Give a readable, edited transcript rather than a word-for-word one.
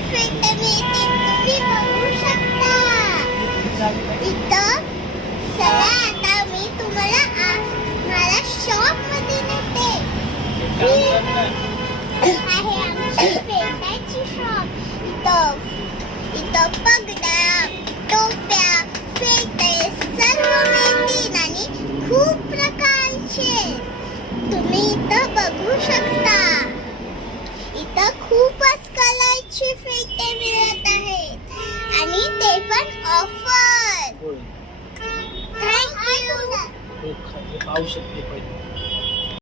फेटे मिळते तुम्ही बघू शकता. इथं चला आता मी तुम्हाला मला शॉप मध्ये नेते. आहे आमची फेट्याची शॉप. इथं पगड्या, टोप्या, फेटे सर्व मिळतील आणि खूप प्रकारचे तुम्ही इथं बघू शकता. इथं खूपच कलरची फेटे मिळत आहेत आणि ते पण ऑफर. थँक्यू. पाहू शकते